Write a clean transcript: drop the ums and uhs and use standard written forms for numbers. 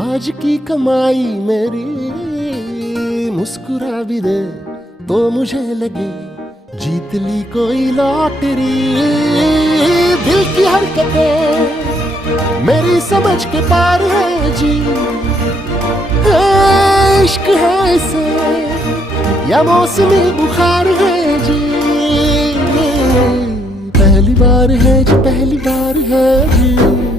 आज की कमाई मेरी मुस्कुरा भी दे तो मुझे लगे जीत ली कोई लॉटरी। दिल की हरकतें मेरी समझ के पार है जी, इश्क है इसे या मौसमी बुखार है जी। पहली बार है जी, पहली बार है जी।